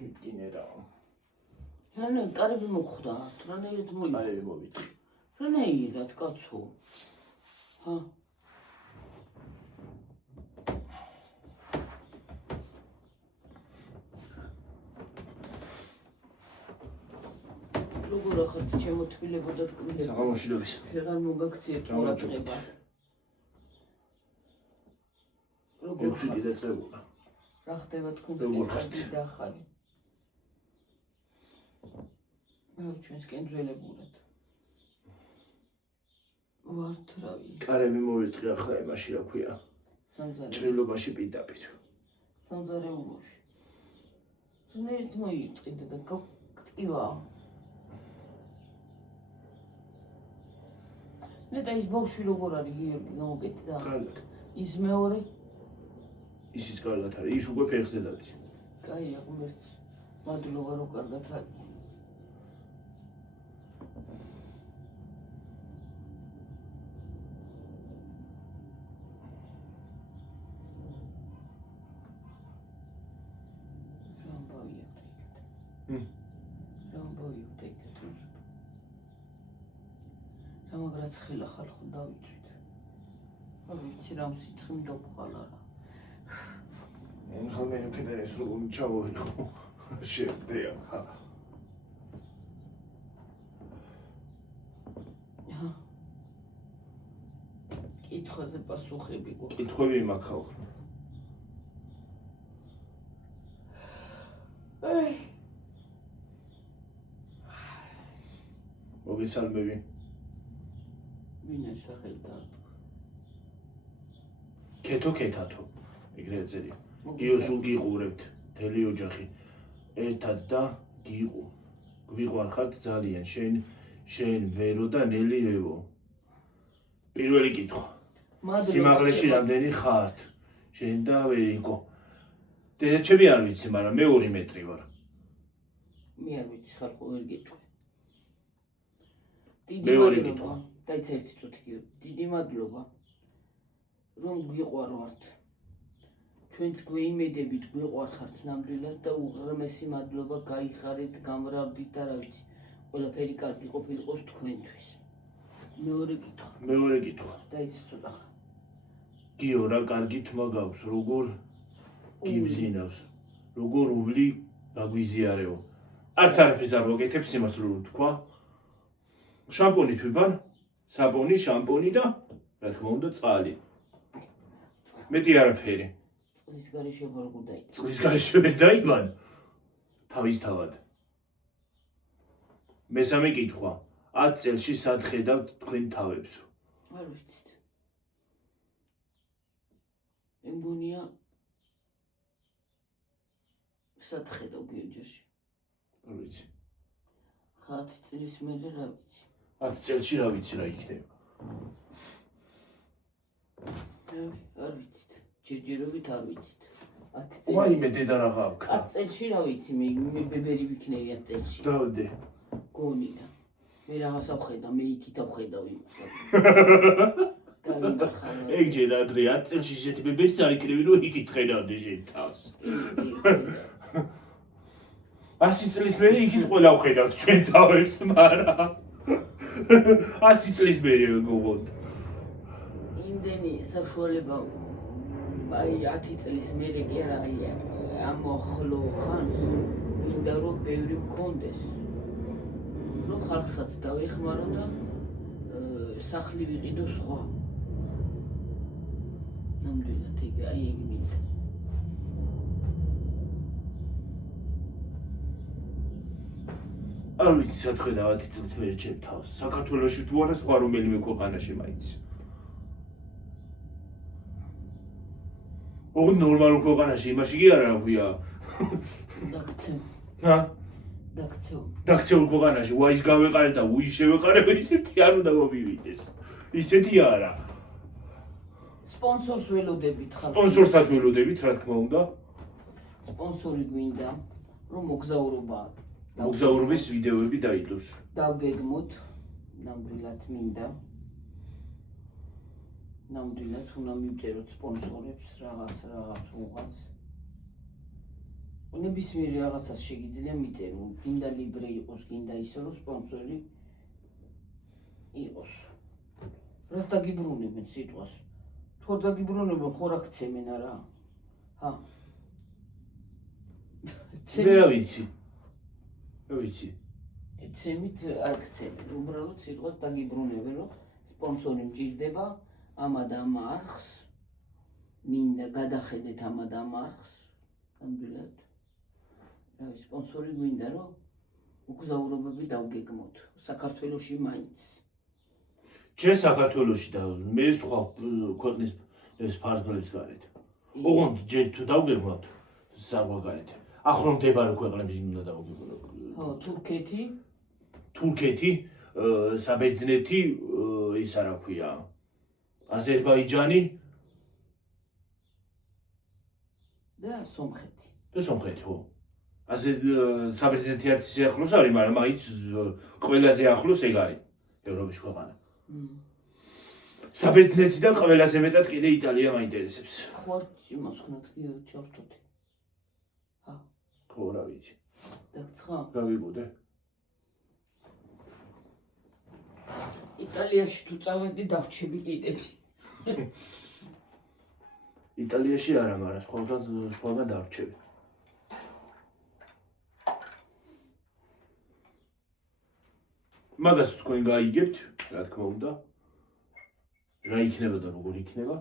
მიტკინერა. ანუ კარები მოხვდა, რანაირად მოიწვა. კარები მოვიტყი. რანაირად კაცო. ჰა. როგორ ახაც შემოთბილებო და თკბილებო. საღამოში როგორ ისე. ვეღარ მოგაქციეთ ყურადღება. როგორ ხარ დაწყებულა. რა ხდება თქვენს კარგი და ახალი. ჩვენს კენძველებურად. ვართ რავი. კარები მოვიტყი ახლა იმაში რა ქვია. სამზარე. ჭრილობაში პირდაპირ. სამზარეულოში. ზნეით მოიტყიდა და გტკივა. ნეტა ის ბავშვი როგორ არის გიორგი გამოგეთდა? კარგად. ის მეორე? ისიც კარგად არის. ის უკვე ფეხზე დადის. კაი, აღმერც. მადლობა რომ კარგად არის. რამაგრაც ხელა ხალხო დავიწვით. არ ვიცი რა სიცხი მდობყალა რა. ხომ მე უკეთე ეს როგორ ჩავოიღო. შევდეა ხა. ჰა. კითხვაზე პასუხები გვაქვს. კითხვები მაქვს ხალხო. მოგესალმები. ვინ ესახელ დაათქვა? ქეთო, ეგრეთ წერია. გიოსულ გიყურებთ, მთელი ოჯახი. ერთად და გვიყვარხართ ძალიან, შენ ვერო და ნელი ევო. პირველი კითხვა. სიმაღლეში რამდენი ხართ? შენ და ვერიკო. დედაჩები არ ვიცი, მაგრამ მე 2 მეტრი ვარ. მე არ ვიცი ხალხო ვერ გიტყვი. მეორე კითხვა. დაიცა ერთი წუთი გიორგი. დიდი მადლობა. რომ გვიყვარვართ. ჩვენც გვეიმედებით გვიყვარხართ ნამდვილად და უღრმესი მადლობა გაიხარეთ, გამრავლდით და რა ვიცი. ყველაფერი კარგი ყოფილიყოს თქვენთვის. მეორე კითხვა. დაიცა ცოტა. გიო რა კარგი თმა გაქვს, როგორ გიბზინავს, როგორ უვლი გაგვიზიარეო. არც არაფერს არ ვაკეთებ, სიმართლე თქვა. შამპონი თვიბან, საპონი, შამპონი და რა თქმა უნდა წყალი. მეტი არაფერი. წყლის გარეშე ვერ გუდაი. წყლის გარეშე ვერ დაიბან. თავისთავად. მესამე კითხვა. 10 წელში სად ხედავთ თქვენ თავებს? არ ვიცით. მე მგონია სად ხედავ გიოჯაში. არ ვიცი. 10 წლის მერე რა ვიცი. 10 წელში რა ვიცი რა იქნება. არ ვიცით. ჯერჯერობით არ ვიცით. 10 წელი. ვაიმე დედა რა გაქვს. 10 წელში რა ვიცი, მე ბებერი ვიქნები 10 წელში. დავდე. გონიდა. მე რამას ავხედა, მე იქით ავხედავ იმას. ეგ ჯერ ადრე 10 წელში ისეთი ბებერიც არ იქნები რომ იქით ხედავდი შენ თავს. 100 წლის მერე იქით ყველა ვხედავთ ჩვენ თავებს, მაგრამ 100 წლის მერე გოგოთ. იმდენი საშუალება აი 10 წლის მერე კი არა ამოხლო ხანს მინდა რომ ბევრი მქონდეს. რომ ხალხსაც დავეხმარო და სახლი ვიყიდო სხვა. ნამდვილად აი ეგ მინდა. არ ვიცი სად ხედავ 10 წელს მერე ჩემ თავს. საქართველოში თუ არა სხვა რომელიმე ქვეყანაში მაინც. ოღონდ ნორმალურ ქვეყანაში იმაში კი არა ვია. დაქცევ. ჰა? დაქცევ ქვეყანაში ვაის გავეყარე და უის შევეყარებ ისეთი არ უნდა მომივიდეს. ისეთი არა. სპონსორს ველოდებით ხალხი. სპონსორსაც ველოდებით, რა თქმა უნდა. სპონსორი გვინდა, რომ მოგზაურობის ვიდეოები დაიდოს. დავგეგმოთ, ნამდვილად მინდა. ნამდვილად უნდა მივწეროთ სპონსორებს რაღაც უღაც. ნებისმიერ რაღაცას შეგიძლია მიწერო, გინდა ლიბრე იყოს, გინდა ისე რომ სპონსორი იყოს. რას დაგიბრუნებენ სიტყვას? თუ არ დაგიბრუნებენ, ხო რა გცემენ არა? ჰა. მე რა ვიცი. რა ვიცი. ცემით არ გცემენ, უბრალოდ სიტყვას დაგიბრუნებენ, რომ სპონსორი მჭირდება ამა და ამა არხს, მინდა გადახედეთ ამა და ამა არხს, ნამდვილად. რავი, სპონსორი გვინდა, რომ უგზაურობები დავგეგმოთ საქართველოში მაინც. ჩვენ საქართველოში და მე სხვა ქვეყნის ეს ფარგლებს გარეთ. ოღონდ ჯერ თუ დავგეგმოთ საგვაგარეთ. ახლა მდებარე ქვეყნებში უნდა დავგეგმოთ. ხო, თურქეთი, თურქეთი, საბერძნეთი, ის არა ქვია. აზერბაიჯანი და სომხეთი. და სომხეთი, ხო. საბერძნეთი არც ისე ახლოს არის, მაგრამ მაინც ყველაზე ახლოს ეგ არის ევროპის ქვეყანა. საბერძნეთიდან ყველაზე მეტად კიდე იტალია მაინტერესებს. ხო, იმას ხნათ კი ჩავთოთი. ჰა, ხო, რა ვიცი. დაგცხა. რა ვიბოდე? იტალიაში თუ წავედი დავრჩები კიდეც. იტალიაში არა, მაგრამ სხვაგან დავრჩები. მაგას თქვენ გაიგებთ, რა თქმა უნდა. რა იქნება და როგორ იქნება?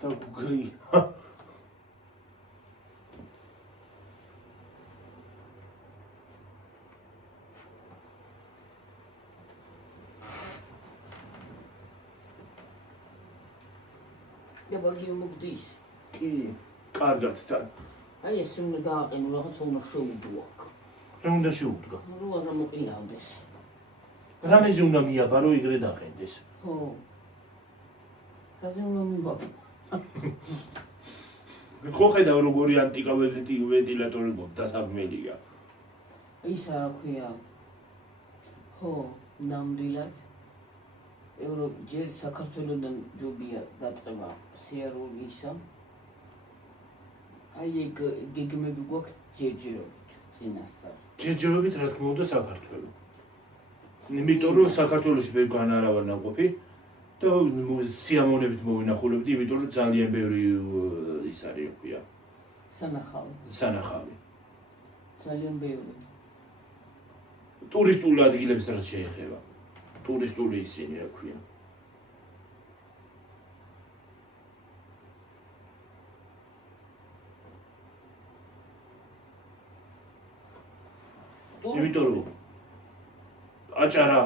და გრი. და ბაგიო მოგდის. კი, კარგად თან. აი ეს უნდა დააყენო, რაღაც უნდა შეუდო აქ. რა უნდა შეუდგა? რო არა მოყირავდეს. რამეზე უნდა მიაბარო იგრე დაყენდეს. ხო. რაზე უნდა მივაბარო? ხო ხედავ როგორი ანტიკა ვენტილატორი გვაქვს დასაბმელია. ის რა ქვია? ხო, ნამდვილად. ჯერ საქართველოსთან ჯობია დაწყება სიარულისა. აი ეგ გეგმები გვაქვს ჯერჯერობით წინასწარ. ჯერჯერობით რა თქმა უნდა საქართველო. იმიტომ რომ საქართველოში ბევრგან არა ვარ ნაყოფი და სიამოვნებით მოვინახულებდი, იმიტომ რომ ძალიან ბევრი ის არის ქვია. სანახავი. ძალიან ბევრი. ტურისტულ ადგილებს რაც შეეხება. ტურისტული ისინი რა ქვია. იმიტომ რომ აჭარა,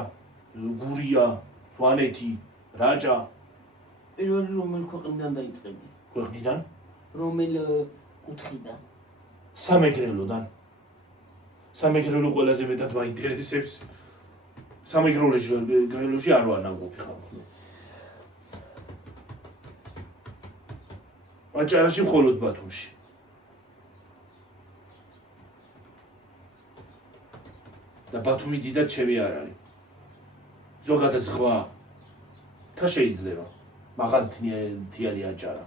გურია, სვანეთი, რაჭა პირველი რომელ ქვეყნიდან დაიწყებდი? ქვეყნიდან? რომელ კუთხიდან? სამეგრელოდან. სამეგრელო ყველაზე მეტად მაინტერესებს. სამეგრელოში არ ვარ ნაყოფი ხალხი. აჭარაში მხოლოდ ბათუმში. და ბათუმი დიდად ჩემი არ არის. ზოგადად ზღვა თა შეიძლება. მაღალმთიანი აჭარა.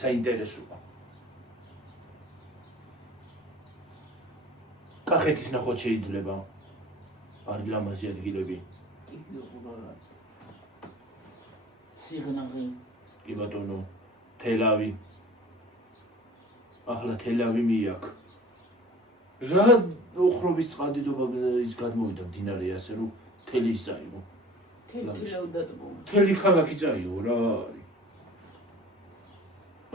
საინტერესოა. კახეთის ნახოთ შეიძლება. არის ლამაზი ადგილები. კი, უბრალოდ. სიღნაღი. კი ბატონო, თელავი. ახლა თელავი მიაქვს. რა ოხრობის წყალდიდობა ის გადმოვიდა მდინარე ასე რომ თელი წაიღო. თელი ქალაქი წაიღო რა არის.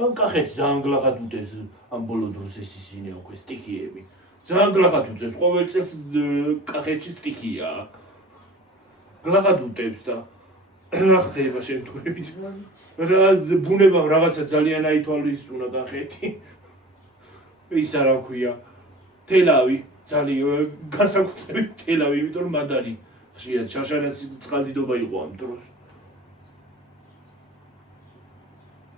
ამ კახეთს ძალიან გლახად უტეს ამ ბოლო დროს ეს ისინი აქვს სტიქიები. ძალიან გლახად უწევს, ყოველ წელს კახეთში სტიქია. გლახად უტევს და რა ხდება შემთხვევით. რა ბუნებამ რაღაცა ძალიან აითვალისწუნა კახეთი. ის არა ქვია. თელავი, ძალიან განსაკუთრებით თელავი, იმიტომ რომ მადარი ხშირად შაშარაც წყალდიდობა იყო ამ დროს.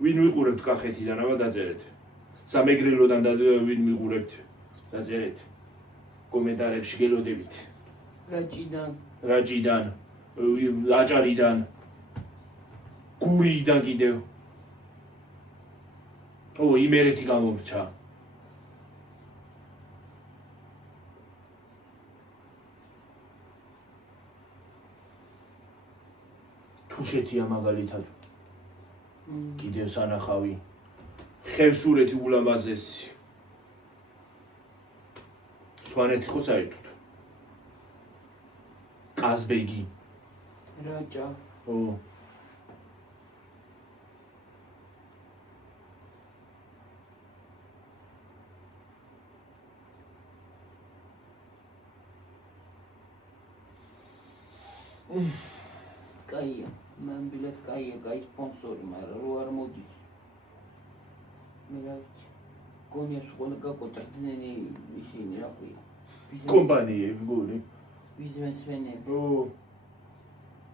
ვინ ვიყურებთ კახეთიდან, აბა დაწერეთ. სამეგრელოდან და ვინ ვიყურებთ, დაწერეთ. კომენტარებში გელოდებით. რაჭიდან, აჭარიდან. გურიიდან კიდევ. იმერეთი გამომრჩა. თუშეთია მაგალითად. კიდევ სანახავი. ხევსურეთი ულამაზესი. სვანეთი ხო საერთოდ. ყაზბეგი. რაჭა. კაია, ნამდვილად კაია, კაი სპონსორი, მაგრამ რო არ მოდის. მე რა ვიცი. გონია სულ გაკოტრდნენ ისინი რა ქვია. კომპანიები გონი. ბიზნესმენები.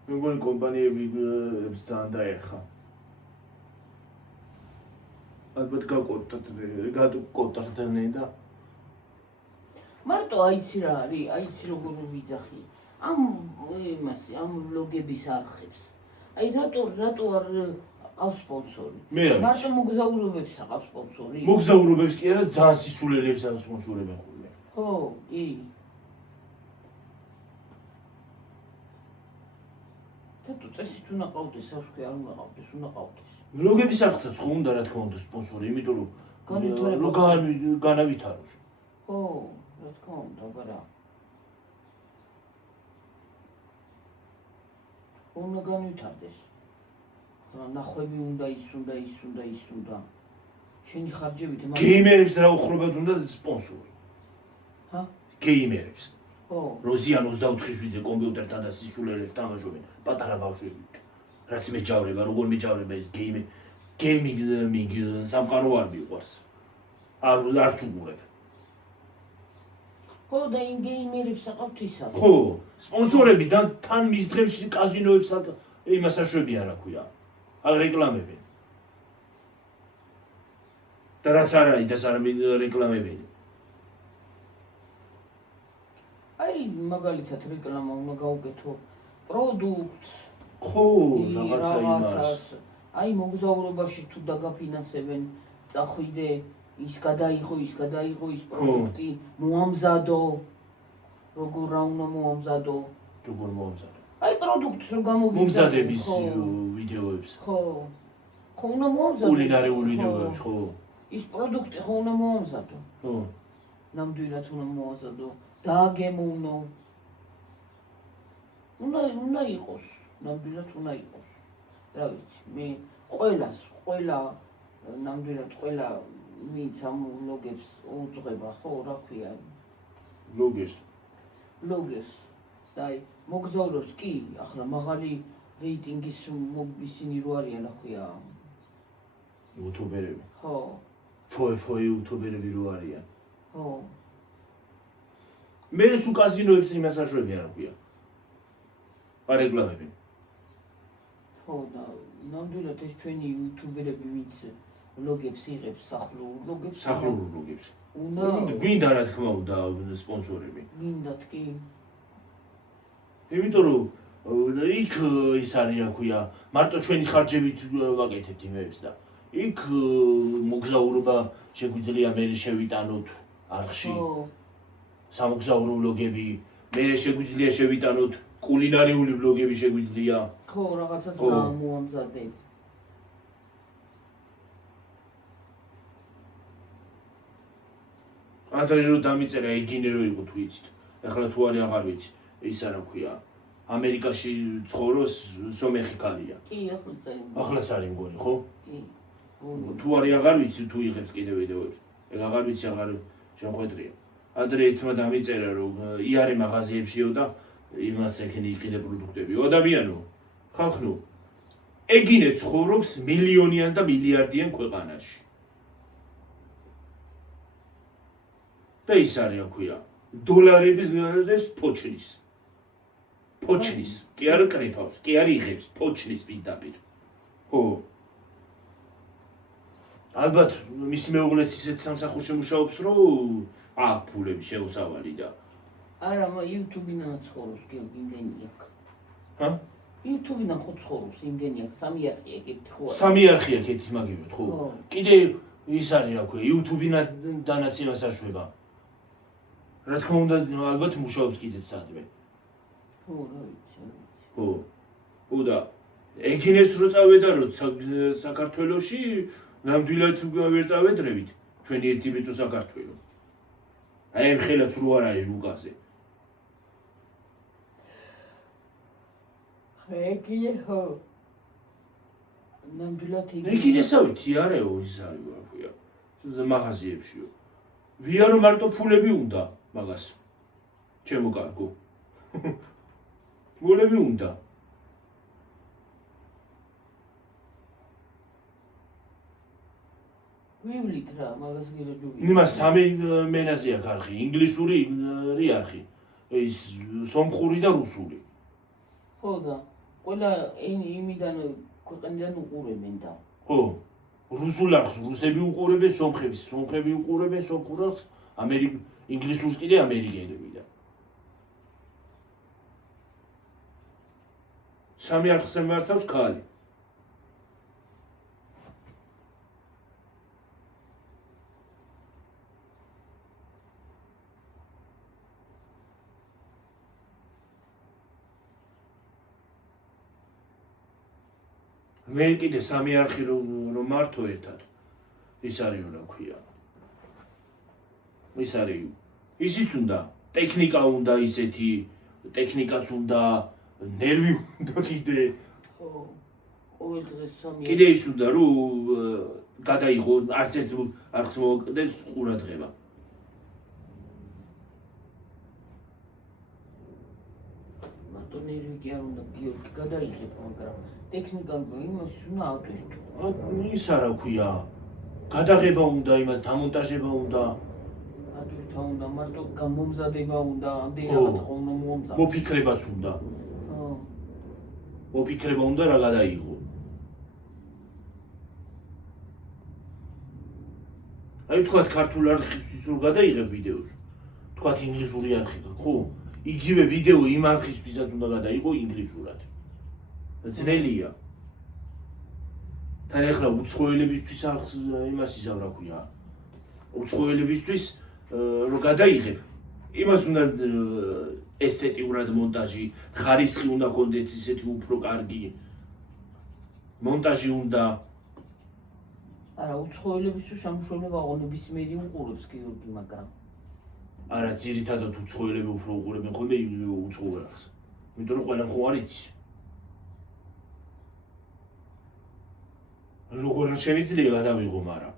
მე მგონი კომპანიები ძალიან დაეხა. ალბათ გაკოტრდნენ და მარტო აიცი რა არის, აიცი როგორ ვიძახი. ამ ვლოგების არხებს. აი რატო არ ყავს სპონსორი? მარტო მოგზაურობებს აყავს სპონსორი? მოგზაურობებს კი არა, ძალიან სისულელებს ასპონსორებენ ხოლმე. ხო, კი. თეთრ წესი თუ ნაყავდეს, არხი არ უნდა ყავდეს, უნდა ყავდეს. ვლოგების არხსაც ხო უნდა რა თქმა უნდა სპონსორი, იმიტომ რომ განავითაროს. ხო, რა თქმა უნდა, არა. უნდა განვითარდეს. ნახვები უნდა ის უნდა. შენი ხარჯებით გეიმერებს რა უხრობად უნდა სპონსორი. ჰა? გეიმერებს. ხო. როზიან 24-ზე კომპიუტერთან და სისულელებს თამაშობენ პატარა ბავშვები. რაც მეჯავრება, როგორ მეჯავრება ეს გეიმინგ სამყარო არ მიყვარს. არც უყურებ. ხო და იმ გეიმერებს აყავთ ისა. ხო, სპონსორებიდან თან მის დღეებში კაზინოებსა იმას აშვებიან რა ქვია. რეკლამები. და რაც არ არის და არ რეკლამები. აი მაგალითად რეკლამა უნდა გაუკეთო პროდუქტს. ხო, რაღაცა იმას. აი მოგზაურობაში თუ დაგაფინანსებენ, წახვიდე, ის გადაიღო ის პროდუქტი, მოამზადო. როგორ რა უნდა მოამზადო? როგორ მოამზადო? აი პროდუქტს რო გამოვიდა. მომზადების ვიდეოებს. ხო. ხო უნდა მოამზადო. კულინარიული ვიდეოებს, ხო. ის პროდუქტი ხო უნდა მოამზადო. ხო. ნამდვილად უნდა მოამზადო. დააგემოვნო. უნდა იყოს. ნამდვილად უნდა იყოს. რა ვიცი, მე ყველა ნამდვილად ყველა ვინც ამ ვლოგებს უძღვება, ხო, რა ქვია? ვლოგერს. და აი მოგზაურობს კი, ახლა მაღალი რეიტინგის ისინი რო არიან, რა ქვია? იუთუბერები. ხო. ფოე იუთუბერები რო არიან. ხო. მე სულ კაზინოებს იმას აშვებიან რა ქვია. რეკლამები. ხო და ნამდვილად ეს ჩვენი იუთუბერები ვინც ვლოგებს იღებს, სახლურ ვლოგებს. უნდა გვინდა რა თქმა უნდა სპონსორები. გინდათ კი. იმიტომ რომ იქ ის არის რა ქვია, მარტო ჩვენი ხარჯებით ვაკეთებთ იმებს და იქ მოგზაურობა შეგვიძლია მე შევიტანოთ არხში. სამოგზაურო ვლოგები, მე შეგვიძლია შევიტანოთ კულინარიული ვლოგები შეგვიძლია. ხო, რაღაცას გამოამზადებ. ადრე რო დამიწერა ეგინე რო იყო თუ იცით. ახლა თუ არის აღარ ვიცი. ისა რა ქვია. ამერიკაში ცხოვრობს სომეხი ქალია. კი, ახლაც არის მგონი, ხო? კი. თუ არის აღარ ვიცი, თუ იღებს კიდევ ვიდეოებს. ეგ აღარ ვიცი, აღარ შემოხვედრია. ადრე ეთმა დამიწერა რომ იარე მაღაზიებშიო და იმას ექენი იყიდე პროდუქტებიო. ადამიანო, ხალხნო, ეგინე ცხოვრობს მილიონიან და მილიარდიან ქვეყანაში. და ის არის რა ქვია, დოლარების პოჩნის. კი არ კრიფავს, კი არ იღებს პოჩნის პირდაპირ. ხო. ალბათ მის მეუღლეც ისეთ სამსახურში მუშაობს, რომ აქ ფულები შეუსავალი და არა, YouTube-ინაც ცხოვრობს, კი იმდენი აქვს. ჰა? YouTube-დან ხო ცხოვრობს იმდენი აქ სამი არხი ეგეთი ხო არა? სამი არხია კეთის მაგივეთ, ხო? ხო. კიდე ის არის, რა ქვია, YouTube-დანაც იმას აშვება. რა თქმა უნდა, ალბათ მუშაობს კიდეც სადმე. ხო, რა ვიცი. ხო. ხო და ეგინეს რო წავედა როცა საქართველოში, ნამდვილად ვერ წავედრებით ჩვენი ერთი ბეწო საქართველო. აი ამ ხელაც რო არ არის რუკაზე. ეგიე ხო. ნამდვილად ეგინესავითი არაო ის არის, რა ქვია. მაღაზიებშიო. ვიარო მარტო ფულები უნდა მაგას. ჩემო კარგო. ფულები უნდა. ვივლით რა, მაგას გიროჯუბი. იმას სამი მენაზეა არხი, ინგლისური არხი. ის სომხური და რუსული. ხო და ყველა იმიდან ქვეყნიდან უყურებენ და. ხო. რუსულ არხს რუსები უყურებენ, სომხები უყურებენ სომხურ არხს, ინგლისურს კიდე ამერიკელები და. სამი არხს მართავს ქალი. მე კიდე სამი არხი რომ მართო ერთად. ის არის რა ქვია. ის არის ისიც უნდა, ტექნიკა უნდა ისეთი, ტექნიკაც უნდა, ნერვი უნდა კიდე. ხო. ყოველ დღეს სამი კიდე ის უნდა რომ გადაიღო არც ერთ არხს მოვაკდეს ყურადღება. მარტო ნერვი კი არ უნდა გიორგი გადაიღებ, მაგრამ ტექნიკა იმას უნდა ავტვიშტო. ის რა ქვია. გადაღება უნდა, იმას დამონტაჟება უნდა. ავტვიშტა უნდა, მარტო გამომზადება უნდა, ამდენ რაღაც ყოვნო მომზადო. მოფიქრებაც უნდა. ხო. მოფიქრება უნდა რა გადაიღო. აი თქვათ ქართულ არხისთვის რომ გადაიღებ ვიდეოს. თქვათ ინგლისური არხი გაქვს, ხო? იგივე ვიდეო იმ არხისთვისაც უნდა გადაიღო ინგლისურად. ძნელია. თან ახლა უცხოელებისთვის არხს იმას იზამ რა ქვია. უცხოელებისთვის რომ გადაიღებ, იმას უნდა ესთეტიურად მონტაჟი, ხარისხი უნდა კონდეს ისეთი უფრო კარგი. მონტაჟი უნდა. არა, უცხოელებისთვის სამშობლო აღონებისმიერი უყურებს გიორგი, მაგრამ არა, ძირითადად უცხოელები უფრო უყურებენ ხოლმე უცხოურ არხს. იმიტომ რომ ყველამ ხო არ იცის. როგორ შეიძლება გადავიღო, მაგრამ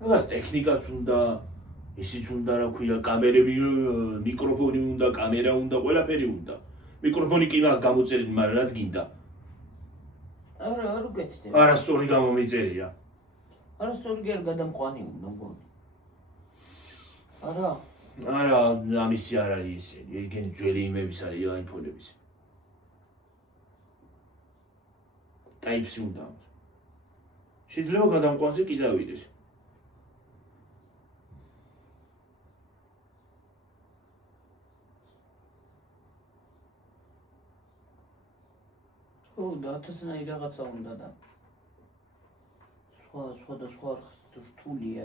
მაგას ტექნიკაც უნდა, ისიც უნდა რა ქვია, კამერები, მიკროფონი უნდა, კამერა უნდა, ყველაფერი უნდა. მიკროფონი კი მაგ გამოწერილი, მაგრამ რა გინდა? არა, არ უკეთდება. არასწორი გამომიწერია. არასწორი კი არ გადამყვანი უნდა მგონი. არა, არა, ამისი არ არის ისინი, ეგენი ძველი იმების არის აიფონების. ტაიპსი უნდა. შეიძლება გადამყვანზე კი დავიდეს. ხო და 1000-ნაირი რაღაცა უნდა და სხვა რთულია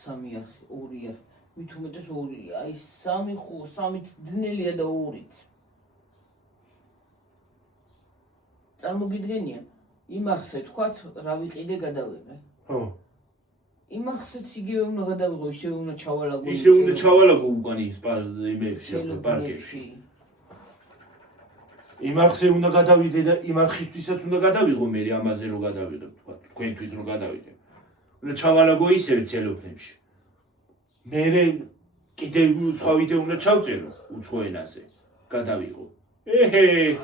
სამი არხი, ორი არხი, მით უმეტეს ორია, აი სამი ხო, სამიც ძნელია და ორიც. წარმოგიდგენია, იმ არხზე თქვათ, რა ვიყიდე გადავიღე. ხო. იმ არხზეც იგივე უნდა გადავიღო, ისევ უნდა ჩავალაგო. ისე უნდა ჩავალაგო უკან ის იმებში, პარკებში. იმ არხზე უნდა გადავიდე და იმ არხისთვისაც უნდა გადავიღო მე ამაზე რომ გადავიღებ, თქვა, თქვენთვის რომ გადავიდე. უნდა ჩავალაგო ისევ ცელოფნებში. მე კიდე სხვა ვიდეო უნდა ჩავწერო უცხო ენაზე. გადავიღო. ეჰე.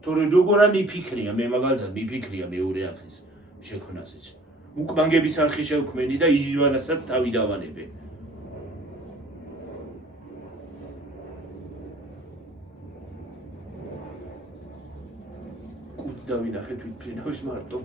თორე როგორ მიფიქრია, მე მაგალითად მიფიქრია მეორე არხის შექმნაზეც. უკმანგების არხი შევქმენი და ივანასაც თავი დავანებე. კუდი დავინახე თვითფრინავს მარტო.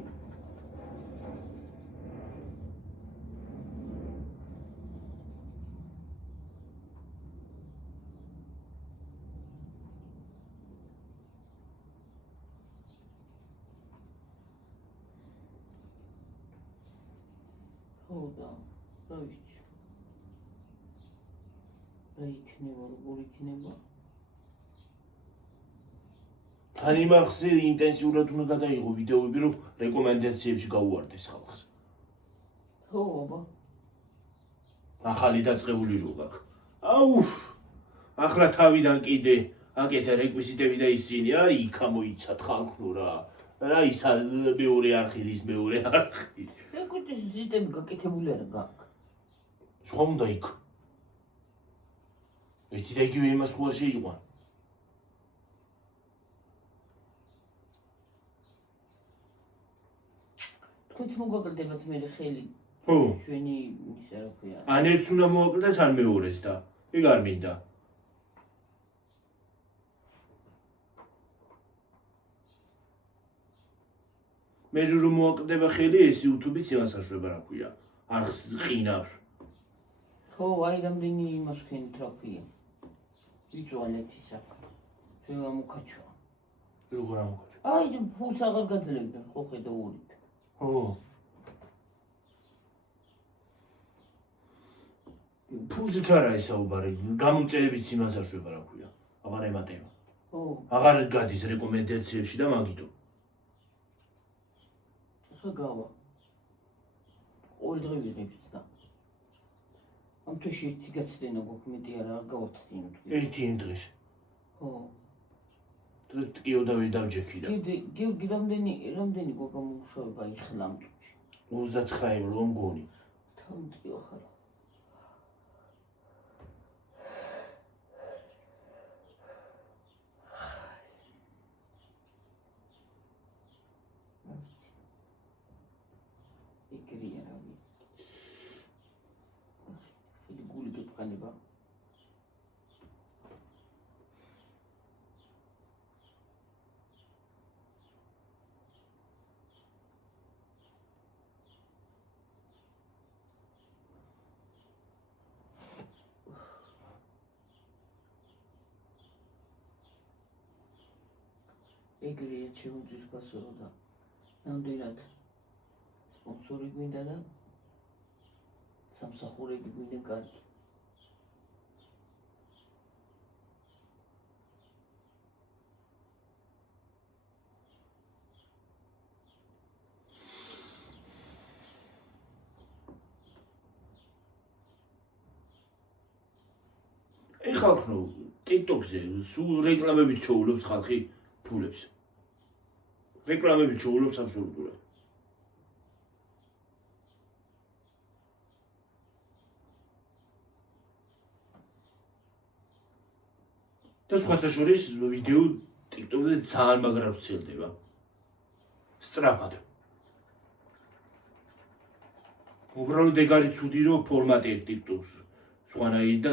ხო და რა ვიცი რა იქნება როგორ იქნება თან იმახზე ინტენსიურად უნდა გადაიღო ვიდეოები, რომ რეკომენდაციებში გაუვარდეს ხალხს. ხო აბა ახალი დაწყებული რო გაქვს. აუ, ახლა თავიდან კიდე აკეთე რეკვიზიტები და ისინი არის იქა მოიცათ ხალხო რა. რა ისა მეორე არხი რის მეორე არხი. რეკვიზიტები გაკეთებული არა გაქვს. სხვა უნდა იქ. ერთი და იგივე იმას ხო არ შეიყვან. თქვენც მოგაკლდებათ მე ხელი. ხო. ჩვენი ისა რა ქვია. ან ერთს უნდა მოაკლდეს, ან მეორეს და ეგ არ მინდა. მე რომ მოაკლდება ხელი, ეს YouTube-იც იმას აშვება რა ქვია. არხს ყინავს. ხო, აი რამდენი იმას ვქენით რა ქვია. ვიწვალეთ ისა. ჩვენ ამოქაჩვა. როგორ ამოქაჩვა? აი ფულს აღარ გაძლებდნენ, ხო ხედა ორით. ხო. ფულზით არა ისაუბარი, გამოწერებიც იმას აშვება რა ქვია. აღარ ემატება. ხო. აღარ გადის რეკომენდაციებში და მაგითო. ახლა გავა. ორი დღე ვიღებთ და. ამ თვეში ერთი გაცდენა გვაქვს მეტი არა გავაცდინოთ. ერთი იმ დღეს. ხო. ტკიო და ვერ დავჯექი და. გიორგი რამდენი გვაგამუშავება იხლა ამ წუთში? 29 ევრო მგონი. თავმტკიო ხარ. ეგრეა რა ვიცი. ხელი გული გეყანება. ეგრეა ჩემთვის პასუხი და ნამდვილად სპონსორი გვინდა და სამსახურები გვინდა კარგი. ხალხო, TikTok-ზე სულ რეკლამებით შოულობს ხალხი ფულებს. რეკლამებით შოულობს აბსოლუტურად. და სხვათა შორის ვიდეო TikTok-ზე ძალიან მაგრა ვრცელდება. სწრაფად. უბრალოდ ეგ არის ცუდი რომ ფორმატი TikTok-ს სხვანაირი და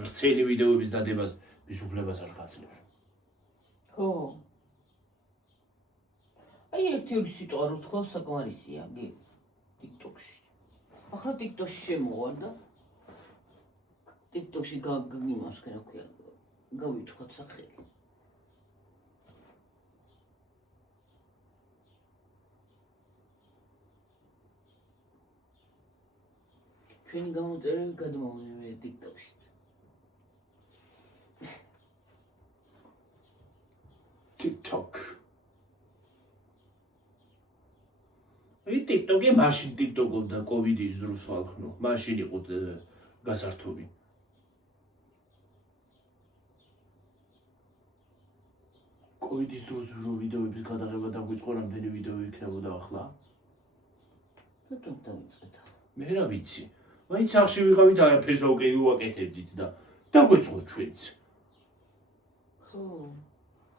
ვრცელი ვიდეოების დადებას ვის უფლებას არ გაძლევს. ხო. აი ერთი ორი სიტყვა რო თქვა საკმარისია TikTok-ში. ახლა TikTok-ში შემოვარ და TikTok-ში გაგიმავს რა ქვია. გავითხოვთ სახელი. ჩვენი გამოწერები გადმოვიდე TikTok-ში. TikTok. აი TikTok-ი მაშინ TikTok-ობდა COVID-ის დროს ხალხო. მაშინ იყო გასართობი. COVID-ის დროს რო ვიდეოების გადაღება დაგვიწყო, რამდენი ვიდეო იქნებოდა ახლა? რატომ დავიწყეთ ახლა? მე რა ვიცი. მაინც სახში ვიყავით არაფერს ოკეი ვაკეთებდით და დაგვეწყო ჩვენც. ხო.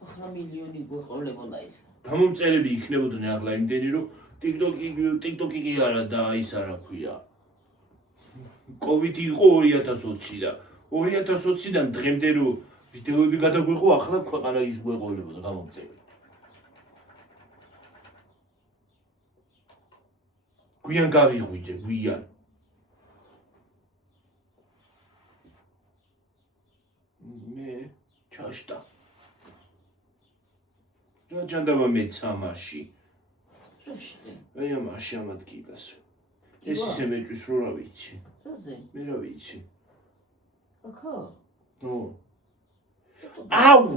ახლა მილიონი გვეყოლებოდა ის. გამომწერები იქნებოდნენ ახლა იმდენი რომ TikTok-ი კი არა და ის რა ქვია. COVID იყო 2020-ში და 2020-დან დღემდე რომ ვიდეოები გადაგვეყო, ახლა ქვეყანა ის გვეყოლებოდა გამომწერები. გვიან გავიღვიძე, გვიან. მე ჩაშტა. რა ჯანდაბა მეც ამაში. რაშტე? აი ამაში ამ ადგილას. ეს ისე მეწვის რო რა ვიცი. რაზე? მე რა ვიცი. ახლა? ნუ. აუ!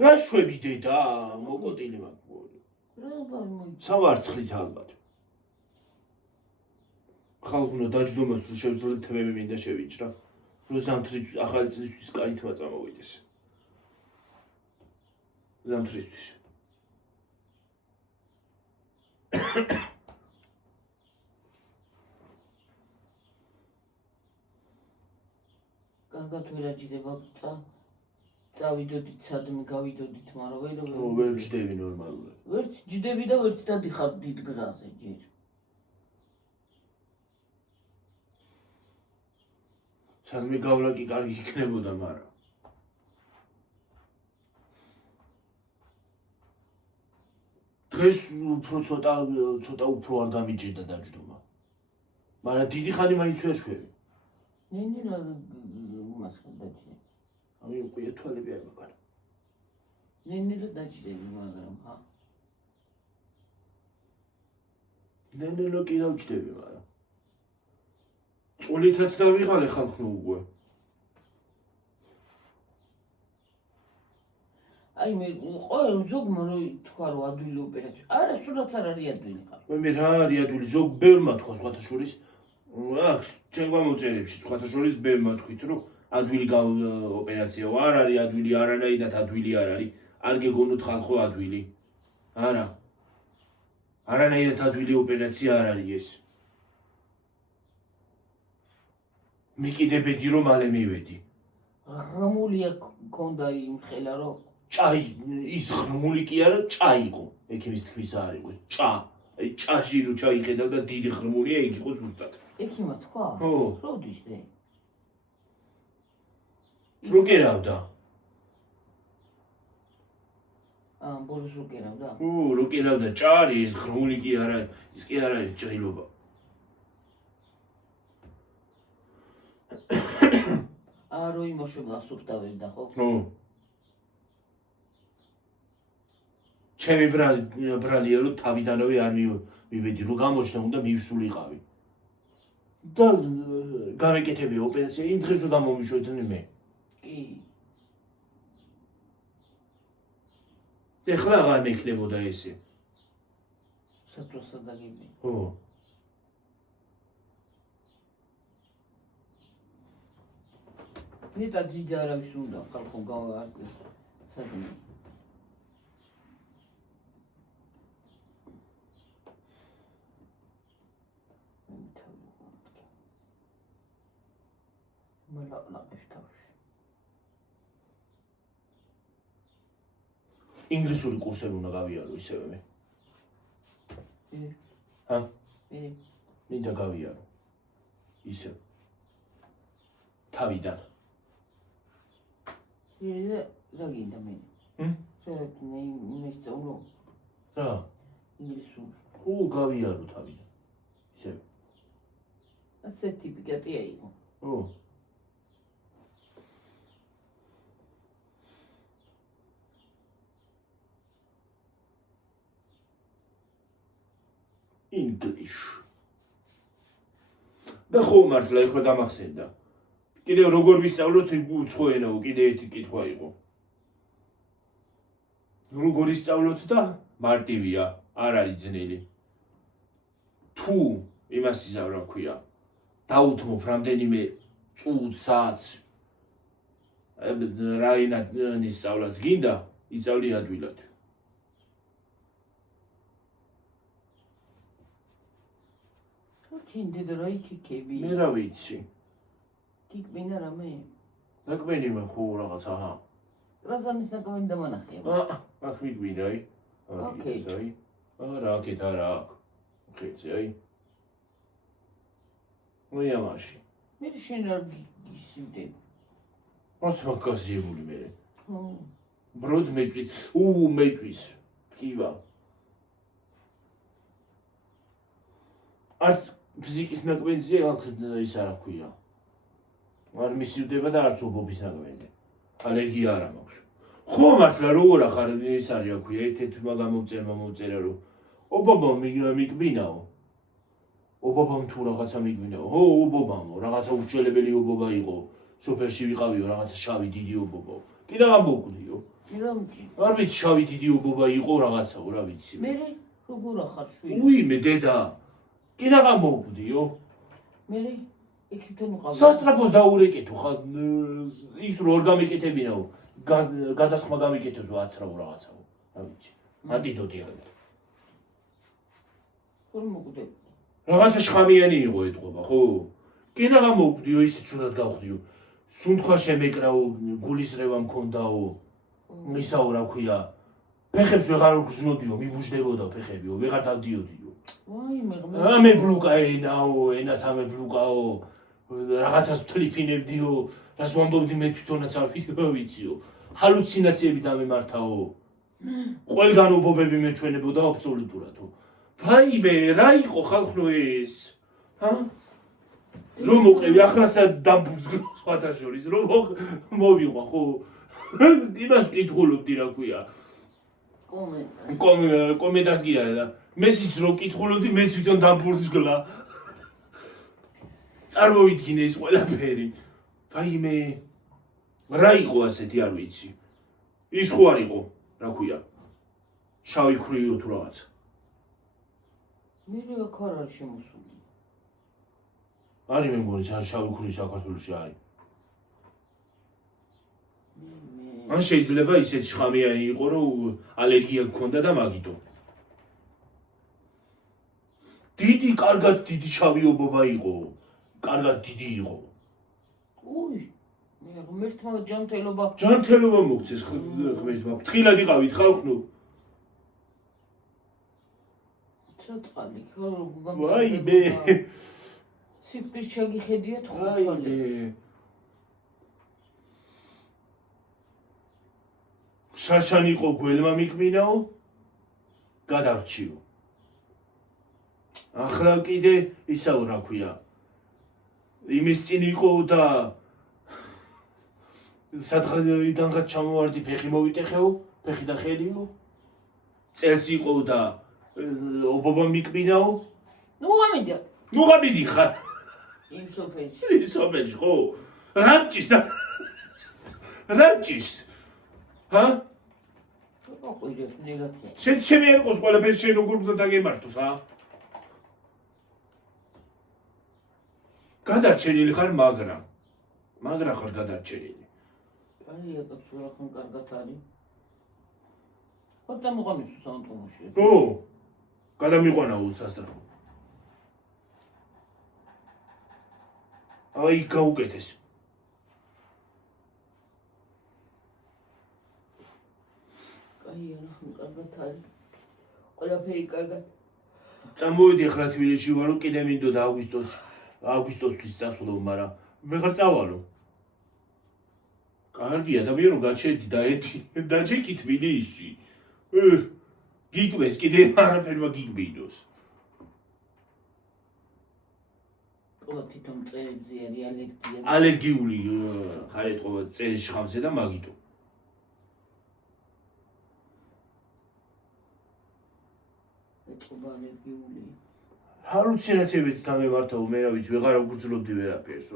რა შვები დედა? მოკოტილი მაქვს. რა ბავშვი? სავარცხლით ალბათ. ხალხუნა დაჯდომას რო შევძლებ თემები მინდა შევიჭრა. რო ზამთრის ახალი წლისთვის კაითმა წამოვიდეს. ზამთრისთვის. კარგად ვერაჯდება წავიდოდით სადმე გავიდოდით, მაგრამ ვერ ჯდები ნორმალურად. ვერც ჯდები და ვერც დადიხარ დიდ გზაზე ჯერ. სადმე გავლა კი კარგი იქნებოდა, მაგრამ დღეს უფრო ცოტა უფრო არ დამიჭირდა დაჯდომა. მაგრამ დიდი ხანი მაინც ვერ შვები. ნენელა მასკა დაჭდე. ამი უკვე თვალები არ მაგარ. ნენელა დაჭდები, მაგრამ ხა. ნენელო კი დავჭდები, მაგრამ წულითაც დავიღალე ხალხნო უკვე. აი მე ყოველ ზოგმა რო თქვა რომ ადვილი ოპერაცია. არა, სულაც არ არის ადვილი ხარ. მე რა არის ადვილი ზოგ ბევრმა თქვა სხვათა შორის. აქ ჩვენ გამოწერებში სხვათა შორის ბევრმა თქვით რომ ადვილი ოპერაცია არ არის ადვილი არანაირად ადვილი არ არის. არ გეგონოთ ხალხო ადვილი. არა. არანაირად ადვილი ოპერაცია არ არის ეს. მიკიდებედი რომ მალე მივედი. ღრმულია ქონდა იმ ხელა რომ ჭაი ის ღრმული კი არა ჭაი იყო. ექიმის თქმის არ იყო. ჭა. აი ჭაში რო ჩაიხედავ და დიდი ღრმულია იქ იყო ზუსტად. ექიმა თქვა? ხო. როდის დე? რო კერავდა. ბოლოს რო კერავდა? რო კერავდა ჭარი ეს ღრმული კი არა ის კი არა ჭრილობა. რო იმოშობა ასუფთავებდა ხო? ხო. ჩემი ბრალია რომ თავიდანვე არ მივედი რო გამოჩნდა უნდა მივსულიყავი. და გამეკეთებია ოპერაცია იმ დღეს რომ დამომიშვედნენ მე. კი. ეხლა აღარ მექნებოდა ესე. საწვასა დაგები. ხო. ნეტა ძიძა არავის უნდა ხალხო გავარდეს სადმე. ინგლისური კურსები უნდა გავიარო ისევე მე. ჰა? მინდა გავიარო. ისე. თავიდან. რა გინდა მე? შეგინდა იმის სწავლო. რა? ინგლისური. ხო გავიარო თავიდან. ისე. სერტიფიკატი აიღო. ხო. English. და ხო მართლა ეხლა დამახსენდა. კიდევ როგორ ვისწავლოთ უცხო ენაო, კიდე ერთი კითხვა იყო. როგორ ისწავლოთ და მარტივია, არ არის ძნელი. თუ იმას იზამ რა ქვია, დაუთმობ რამდენიმე წუთს, საათს, რაინად ისწავლაც გინდა, იწავლი ადვილად. ჩინდე რა იქიქები? მე რა ვიცი. თიკბინა რამე? ნაკმენი მე ხო რაღაც აჰა. ტრანზამის ნაკმენი დამანახია. აქ მიგვიდა აი. ოკეი. რა აქეთ არა აქ. ხეცი აი. მოიამაში. მე შენ არ გისივდე. რაც მაგაზიებული მე. ხო. ბროდ მეწვის. მეწვის. კივა. არც ფიზიკის ნაკმენზე აქ ის არა ქვია. არ მისივდება და არც ობობის ნაკმენზე. ალერგია არ მაქვს. ხო მართლა როგორ ახარ ის არის აქვია ერთ-ერთმა გამომწერმა მომწერა რომ ობობა მიკბინაო. ობობამ თუ რაღაცა მიგვინაო, ო ობობამო, რაღაცა უშველებელი ობობა იყო, სოფელში ვიყავიო, რაღაცა შავი დიდი ობობა. კი რა ამბობდიო? რომჭი. არ ვიცი, შავი დიდი ობობა იყო რაღაცაო, რა ვიცი. მე როგორ ახარ შვილი? უიმე დედა. კი რა ამბობდიო? მე იქიდან ვიყავ. სასტრაფოს დაურეკეთო ხა ის რო არ გამიკეთებინაო, გადასხმა გამიკეთებო აცრავ რაღაცაო, რა ვიცი. ანტიდოტი აღებთ. ხომ მოგვდე. რაღაცა შხამიანი იყო ეთყობა, ხო? კი რა გამოვდიო, ისიც უნდათ გავხდიო. სუნთქვა შემეკრაო, გულისრევა მქონდაო. ისაო რა ქვია. ფეხებს ვეღარ გზნოდიო, მიბუჯდებოდა ფეხებიო, ვეღარ დავდიოდიო. ვაიმე ღმერთო. ამებლუკა ენაო, ენას ამებლუკაო. რაღაცას ვთლიფინებდიო, რას ვამბობდი მე თვითონაც არ ვიციო. ჰალუცინაციები დამემართაო. ყველგან ობობები მეჩვენებოდა აბსოლუტურადო. ვაიმე, რა იყო ხალხო ეს? ჰა? რომ მოყევი ახლასა დამბურძგო სხვათა შორის, რომ მოვიყვა, ხო? იმას ვკითხულობდი რა ქვია. კომენტარს კი არა და მესიჯს რო ვკითხულობდი, მე თვითონ დამბურძგლა. წარმოვიდგინე ის ყველაფერი. ვაიმე, რა იყო ასეთი არ ვიცი. ის ხო არ იყო, რა ქვია. შავი ქრუიო თუ რაღაცა. მე აქ არ არის შემოსული. არის მე მგონი შავი ქრუი საქართველოში არის. ან შეიძლება ისეთ შხამიანი იყო, რომ ალერგია გქონდა და მაგიტო. დიდი, კარგად დიდი შავი ობობა იყო. კარგად დიდი იყო. უი, მე ღმერთმა ჯანმრთელობა. ჯანმრთელობა მოგცეს ღმერთმა. ფრთხილად იყავით ხალხო. ცოცხალი ხოლმე ვაიმე. სიკვდილს ჩაგიხედიათ ხოლმე. ვაიმე. შარშანი იყო გველმა მიკმინაო, გადარჩიო. ახლა კიდე ისაო რა ქვია. იმის წინ იყო და სადღაიდანღაც ჩამოვარდი ფეხი მოვიტეხეო, ფეხი და ხელიო. წელს იყო და ობობა მიკმინაო. ნუ გამიდი. ნუ გამიდი ხარ. იმ სოფელში. იმ სოფელში ხო? რანჭის. ჰა? ოყიდებს ნიგათი. შენ არ იყოს ყველაფერი შენ როგორ უნდა დაგემართოს, ჰა? გადარჩენილი ხარ მაგრა ხარ გადარჩენილი. აი აკაც ვერახან კარგად არის. ხო დამოყანისო სამტომოში. ო, გადამიყვანაო სასწრაფო. აი გაუკეთეს. აი რახან კარგად არის. ყველაფერი კარგად. წამოვიდი ახლა თბილისში ვარო, კიდე მინდოდა აგვისტოსთვის წასვლო, მაგრამ ვეღარ წავალო. კარგია და მე რომ გაჩერდი დაჯექი თბილისში. გიკვეს კიდე არაფერმა გიგბინოს. ყველა თვითონ წელებზე არის ალერგია. ალერგიული ხარ ეთყობა წელის შხამზე და მაგიტო. ეთყობა ალერგიული. ჰალუცინაციებით დამემართაო, მე რა ვიცი, ვეღარ ვგრძნობდი ვერაფერს.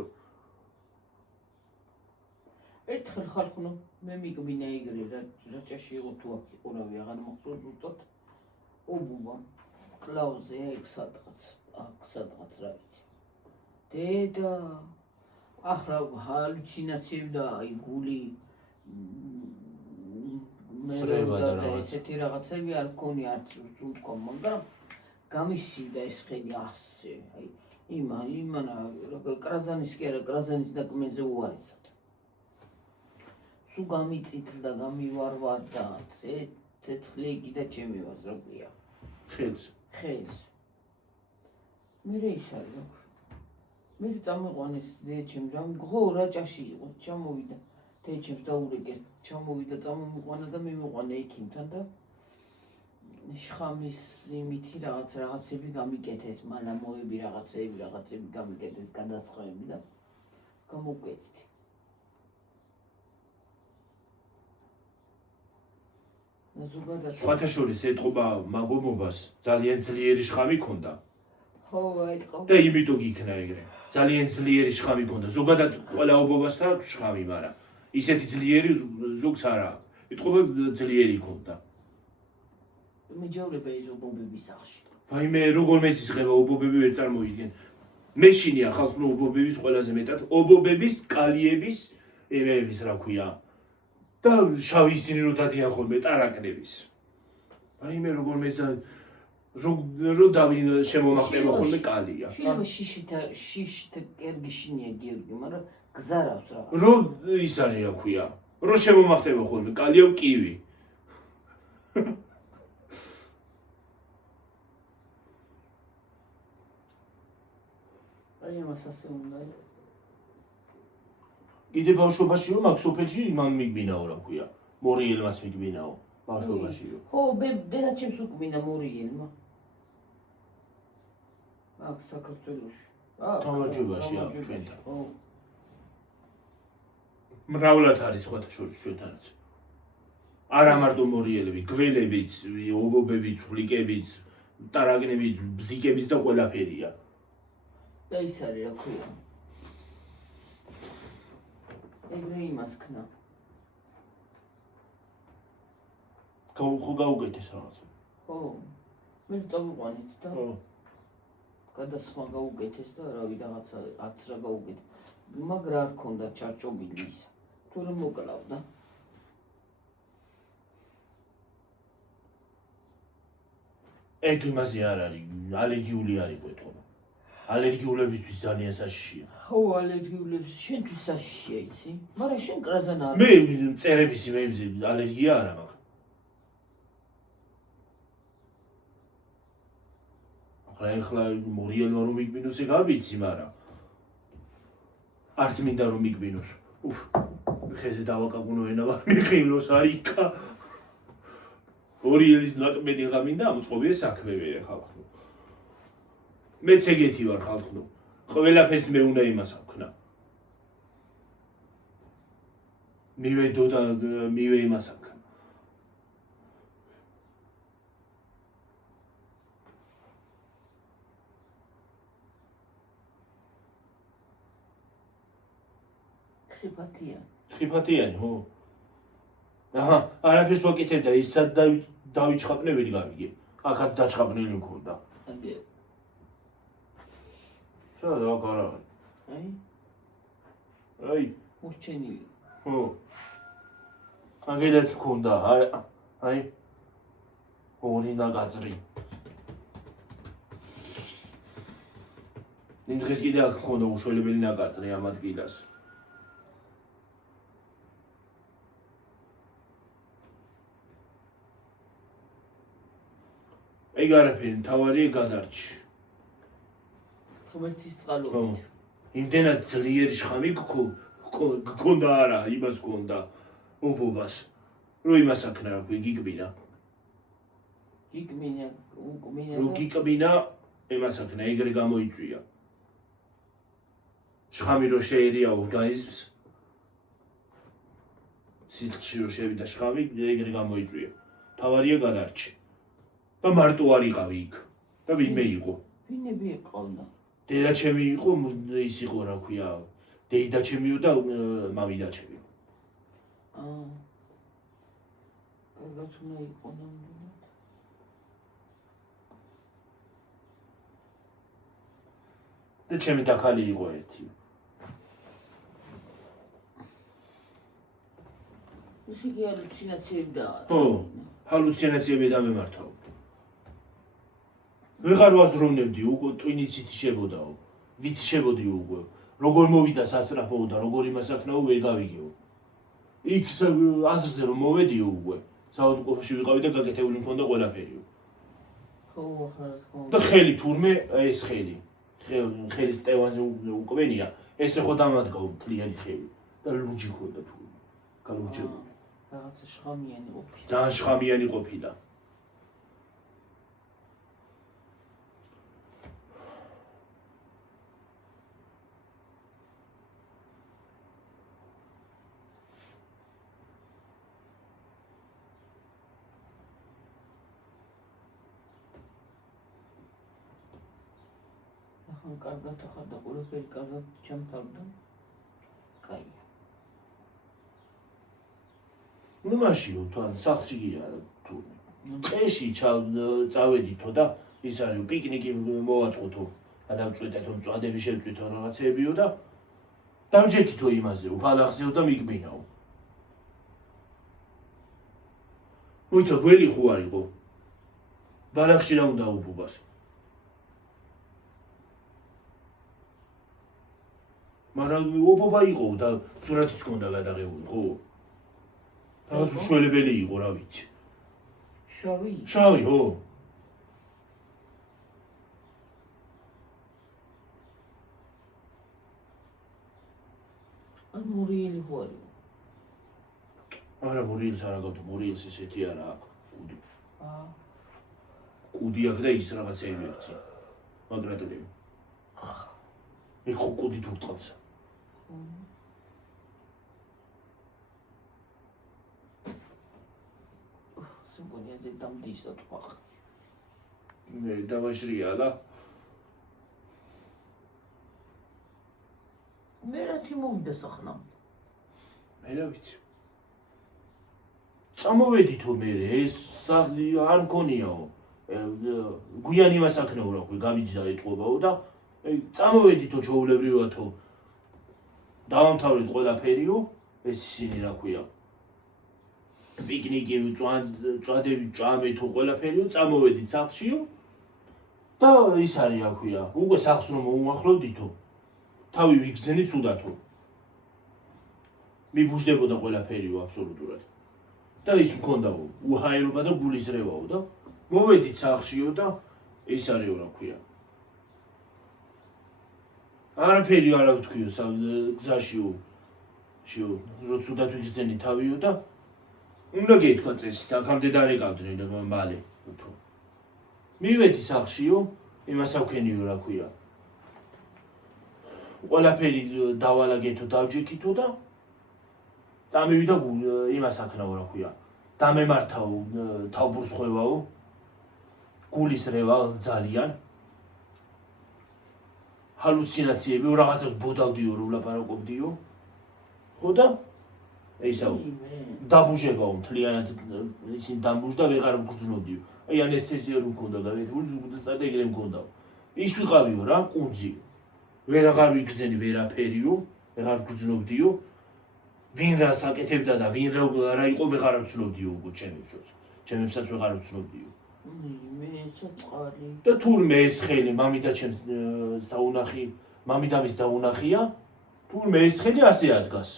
ერთხელ ხალხო მე მიგმინა იგრი რა ჭაში იყო თუ აქ იყურავი აღარ მოხსოვს ზუსტად. ობობა კლაუზე ეგ სადღაც რა ვიცი. დედა ახლა ჰალუცინაციები და აი გული მე ესეთი რაღაცები არ მქონი არც უთქვა, მაგრამ გამისივდა ეს ხედი ასე, აი იმანა კრაზანის კი არა, კრაზანის ნაკმენზე უარესად. სუ გამიწითლდა, გამივარვარდა, ცეცხლი კიდე ჩემი ვას რა ქვია. ხელს. მე ის არის. მე წამოყვანეს დეჩემ რა გო რა ჭაში იყო, ჩამოვიდა. დეჩემს დაურეკეს, ჩამოვიდა, წამომიყვანა და მიმიყვანა ექიმთან და შხამის იმითი რაღაცები გამიკეთეს, მალამოები რაღაცები გამიკეთეს, გადასხმები და გამოვკეთეთ. სხვათა შორის ეთყობა მაგომობას ძალიან ძლიერი შხამი ქონდა. ხო აიტყო და იმიტომ გიქნა ეგრე. ძალიან ძლიერი შხამი ქონდა. ზოგადად ყველა ობობას აქვს შხამი, მაგრამ ისეთი ძლიერი ზოგს არა აქვს. იტყობა ძლიერი ქონდა. მეჯავრება ეს ობობების სახში ვაიმე როგორ მესისხება ობობები ვერ წარმოიდგენ. მეშინია ხალხო ობობების ყველაზე მეტად ობობების, კალიების, ემეების რა ქვია. და შავი ისინი რო დადიან ხოლმე ტარაკნების. ვაიმე როგორ მეცა რო დავი შემომახტება ხოლმე კალია. შეიძლება შიშით კერგი შინია გიორგი, მაგრამ გზარავს რა. რო ის არის რა ქვია. რო შემომახტება ხოლმე კალია კივი. აი ამას ასე უნდა. კიდე ბავშვობაშიო მაგ სოფელში იმან მიგვინაო რა ქვია. მორიელმას მიგვინაო ბავშვობაშიო. ხო, დედაჩემს უკმინა მორიელმა. აქ საქართველოში. თამაჯებაში აქ ჩვენთან. ხო. მრავლად არის სხვათა შორის ჩვენთანაც. არა მარტო მორიელები, გველებიც, ობობებიც, ვლიკებიც, ტარაკნებიც, ბზიკებიც და ყველაფერია. და ის არის რა ქვია. ეგრე იმას ქნა. ხო გაუკეთეს რაღაცა. ხო. მე წავიყვანით და ხო. გადასხმა გაუკეთეს და რავი რაღაცა 10 რა გაუკეთეს. მაგრა არ ქონდა ჩარჭობილი ის. თუ რომ მოკლავდა. ეგ იმაზე არ არის, ალერგიული არის ეთქობა. ალერგიულებისთვის ძალიან საშიშია. ხო, ალერგიულებს შენთვის საშიშია იცი? მაგრამ შენ კრაზან არ. მე წერების იმებზე ალერგია არა მაქვს. ახლა მორიელმა რომ მიგვინოს ეგ არ ვიცი, მაგრამ არც მინდა რომ მიგვინოს. უფ, ხეზე დავაკაკუნო ენა ვარ მიხილოს არიკა. ორიელის ნაკმედი ღამინდა ამწყობია საქმე ვერე ხალხო. მეც ეგეთი ვარ ხალხო. ყველაფერს მე უნდა იმას ავქნა. მივედო და მივე იმას ავქნა. ხიფათიანი, ხო? აჰა, არაფერს ვაკეთებ და ისად დავიჩხაპნე ვერ გავიგე. აქაც დაჩხაპნელი მქონდა. აგე. სადა აქ არა. აი, მორჩენილი. ხო. აგედაც მქონდა, აი. ორი ნაგაზრი. იმ დღეს კიდე აქ მქონდა უშველებელი ნაგაზრი ამ ადგილას. ეგ არაფერი, თავარია გადარჩი. ღმერთის წყალობით. იმდენად ძლიერი შხამი გქონდა არა, იმას გქონდა ობობას. რო იმას აქნა რა ქვია, გიკბინა. რო გიკბინა, იმას აქნა, ეგრე გამოიწვია. შხამი რო შეერია ორგანიზმს, სიცხეში რო შევიდა შხამი, ეგრე გამოიწვია. თავარია გადარჩი. და მარტო არ იყავი იქ. და ვინმე იყო. ვინები იყავდა? დედაჩემი იყო, ის იყო რა ქვია, დეიდაჩემიო და მამიდაჩემიო. კარგად უნდა იყო ნამდვილად. და ჩემი დაქალი იყო ერთი. ისე კი ჰალუცინაციები და. ხო, ჰალუცინაციები დამემართავ. ვეღარ ვაზროვნებდი, უკვე ტვინიცით შებოდაო. ვით შებოდი უკვე. როგორ მოვიდა სასწრაფო და როგორ იმას აქნაო ვერ გავიგეო. იქ აზრზე რომ მოვედიო უკვე. საავადმყოფოში ვიყავი და გაკეთებული მქონდა ყველაფერიო. ხო, ხო. და ხელი თურმე ეს ხელი. ხელის ტევანზე უკვენია. ეს ხო დამადგაო მთლიანი ხელი და ლურჯი ხოდა თურმე. გალურჯებული. რაღაცა შხამიანი ყოფილა. ძალიან შხამიანი ყოფილა. კარგად ახლა და ყველაფერი კარგად ჩამთავრდა. კაია. ნუ მაშიო თან სახლში გია თუ წეში წავედითო და ის არის პიკნიკი მოვაწყოთო გადავწყვიტეთო მწვადები შევწვითო რაღაცეებიო და დავჯექითო იმაზეო ბალახზეო და მიგბინაო მოიცა გველი ხო არისო ბალახში რა უნდა უბუბას მაგრამ უბობა იყო და სურათიც ჰქონდა გადაღებული ხო რაღაც უშველებელი იყო რა ვიცი შავი ხო ან მურიელი ხო არის არა მურიელს არა გავთ მურიელს ესეთი არა აქვს კუდი აა კუდი აქვს და ის რაღაცეები აქვს მაგრატები იქ ხო კუდი თუ ტყავს სიმფონიაზე დამდიშდა თქვა მე დავაშრია და მე რათი მოვიდა სახნამ მე რა ვიცი წამოვედითო მე ეს სახლი არ მქონიაო გვიანი მასაკნეო რა ქვი გამიჯდა ეთყობაო და წამოვედითო ჩაულებრივათო დავამთავრეთ ყველაფერიო ეს ისინი რა ქვია პიკნიკი წვადები ჭამეთო ყველაფერიო წამოვედით სახლშიო და ის არის რა ქვია უკვე სახლს რომ მოუახლოვდითო თავი ვიგზენით უდათო მიბუჯდებოდა ყველაფერიო აბსოლუტურად და ის მქონდაო უჰაერობა და გულისრევაო და მოვედით სახლშიო და ის არისო რა ქვია არაფერი არ ვთქვიო გზაშიო შიო როცა უდათ ვიგზენით თავიო და უნდა გეთქვა წესით აქამდე დარეკავდნენ მალე უფრო მივედი სახლშიო იმას ავქენიო რა ქვია ყველაფერი დავალაგეთო დავჯექითო და წამივიდა იმას აქნაო რა ქვია დამემართაო თავბურს ხვევაო გულის რევა ძალიან ჰალუცინაციები რაღაცას ბოდავდიო რომ ვლაპარაკობდიო ხო და ესაო დაბუჟებაო მთლიანად ისინი დამბუჟდა ვეღარ მგრძნობდიო აი ანესთეზია რომ მქონდა გაგეთ სტრატეგია მქონდაო ის ვიყავიო რა კუნძიო ვეღარ ვიგზენი ვერაფერიო ვეღარ გრძნობდიო ვინ რას აკეთებდა და ვინ რა იყო ვეღარ ვცნობდიო უკვე ჩემებსაც ვეღარ ვცნობდიო მე საწყალი და თურმე ეს ხელი მამიდა ჩემს დაუნახი მამიდამის დაუნახია თურმე ეს ხელი ასე ადგას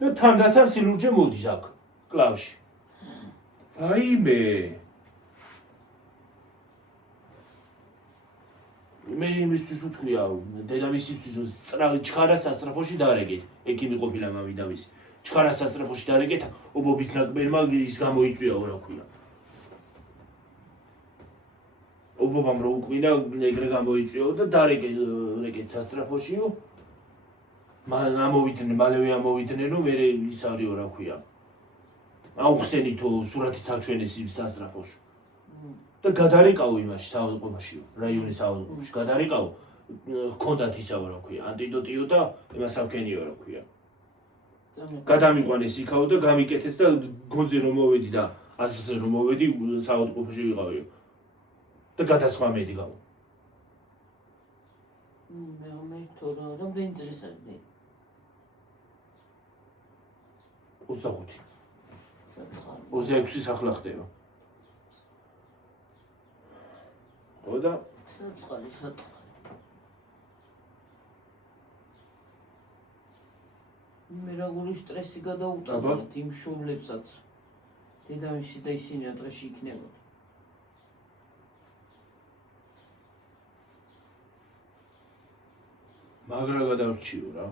და თანდათან სილურჯე მოდის აქ კლავში ვაიმე მე იმისთვის უთქვია დედამისისთვის ჩქარა სასწრაფოში დარეგეთ ექიმი ყოფილა მამიდამის ჩქარა სასწრაფოში დარეგეთ ობობით ნაკბერმა ის გამოიწვიაო რა ქვია ობობამ რო უკმინა ეგრე გამოიწვიაო და დარეგეთ სასწრაფოშიო ამოვიდნენ მალევე ამოვიდნენ რომ მე ის არისო რა ქვია აუხსენითო სურათიც აჩვენეს იმ სასწრაფოს და გადარეკავ იმაში საავადმყოფოშიო რაიონის საავადმყოფოში გადარეკავ ჰქონდათ ისაო რა ქვია ანტიდოტიო და იმას ავქენიო რა ქვია გადამიყვანეს იქაო და გამიკეთეს და გონზე რომ მოვედი და ასზე რომ მოვედი საავადმყოფოში ვიყავიო და გადასხმა მედგავ მე თორე რომ წელს არის 25 საწყალი 26 სახლა ხდება ხო და საწყალი მე როგორი სტრესი გადაუტანოთ იმ შუბლებსაც დედამისი და ისინი ადრეში იქნებოდა მაგრა გადარჩიო რა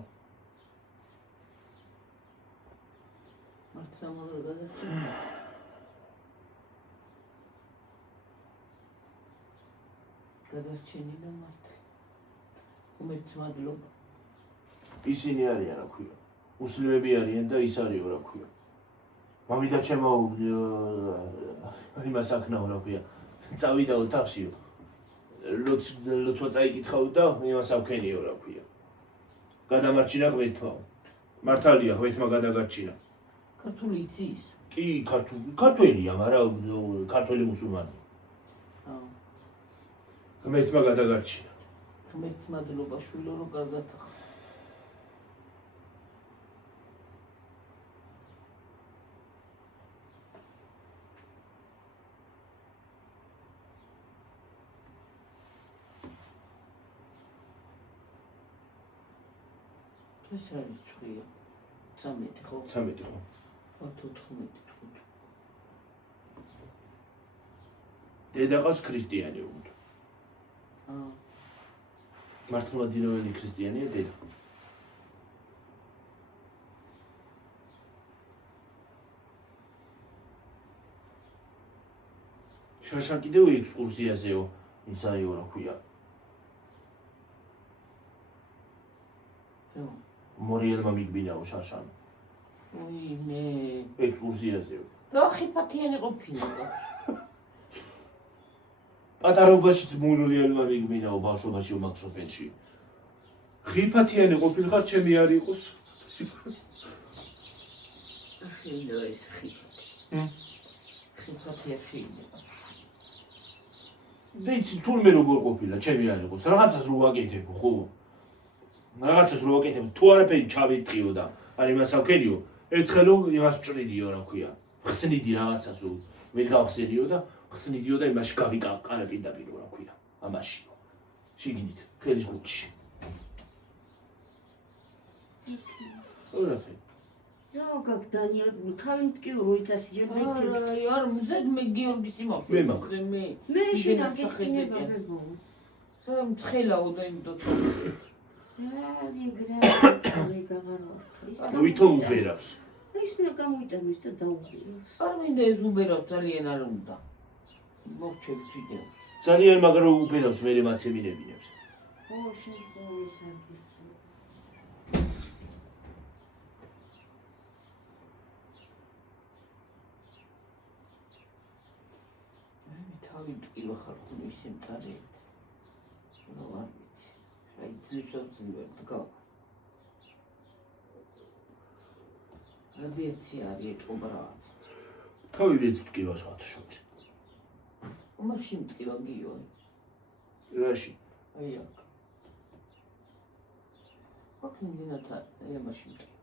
მართლა მაგრა გადარჩიო გადარჩენი და მართლა უმერც მადლობა ისინი არიან რა ქვია უსლმები არიან და ის არისო რა ქვია მამიდა ჩემო იმას აქნაო რა ქვია წავიდა ოთახშიო ლოცვა წაიკითხავ და იმას ავქენიო რა ქვია. გადამარჩინა ღმერთმა. მართალია ღმერთმა გადაგარჩინა. ქართული იცის? კი, ქართველია, მაგრამ ქართველი მუსულმანი. ღმერთმა გადაგარჩინა. ღმერთს მადლობა შვილო რომ კარგად ახ. ეს არის ცხია. 13 ხო? 13 ხო? 14. დედა ყავს ქრისტიანი უნდა. მართლმადიდებელი ქრისტიანია დედა. შაშან კიდევ ექსკურსიაზეო, ისაიო რა ქვია. მორიელმა მიგვინაო შაშან. ვინე? ექსკურსიაზეო. რა ხიფათიანი ყოფილა. პატარაობაშიც მორიელმა მიგვინაო ბავშვობაში მაქსოფენში. ხიფათიანი ყოფილიყარ ჩემი არ იყოს. შეიძლება ეს ხიფათი. ხიფათი არ შეიძლება. და იცი თურმე როგორ ყოფილა ჩემი არ იყოს. რაღაცას რო ვაკეთებ ხო? რაღაცას რო ვაკეთებ, თუ არაფერი ჩავიტყიო და არ იმას ავქენიო, ერთხელ იმას ჭრიდიო რა ქვია. ხსნიდი რაღაცას რო ვერ გავხსენიო და ხსნიდიო და იმაში გავიკარაპირდაპირო რა ქვია. ამაშიო. შიგნით, ხელის გუჩში. ორაფერი. Ja, как Dania, თავი მткиო როიცაში ჯერმექი. აი, არ მზედ მე გიორგის იმაქვს. მე მაქვს. მე შენ აგექნება მეგო. სამ ცხელაო და იმდოთ. რა, დიგრა, გაგარო. ვითომ უბერავს. ის მე გამოიტანოს და დაუღიოს. არ მინდა ეს უბერავს ძალიან არ უნდა. მოვჩები ვიდეო. ძალიან მაგრამ უბერავს მე მაცემინებინებს. ო, შენ ხო ეს არის. თავი მткиვა ხარ ხოლმე ისე მწარიეთ. რა არ ვიცი. აი ძლივსავ დგა. რადიაცია არის ეთყობა რაღაც. თავი მეც მткиვა სხვათა შორის. უმაში მткиვა გიო. რაში? აი აქ. აქ მიმდინათ აი ამაში მткиვა.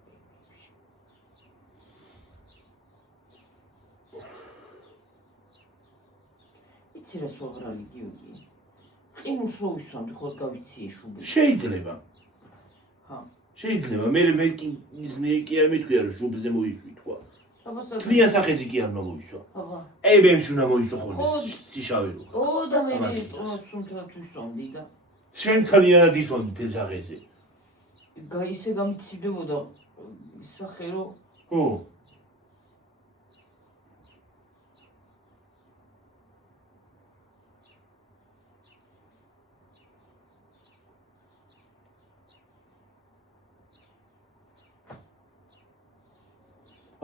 იცი რა სოღრალი გიოგი. ყინულს რო ვისვამდი ხო გავიცი შუბი. შეიძლება. ჰა. შეიძლება მე კი არ მეთქვია რომ შუბზე მოისვი თქვა. აბასა. თლიან სახეზე კი არ მოისვა. აბა. აი ბემში უნდა მოისვა ხოლმე სიშავე რო. ო და მე სუნთრად ვისვამდი და შენ თლიანად ისვამდი თელ სახეზე. ისე გამიცივდებოდა სახე რო ხო.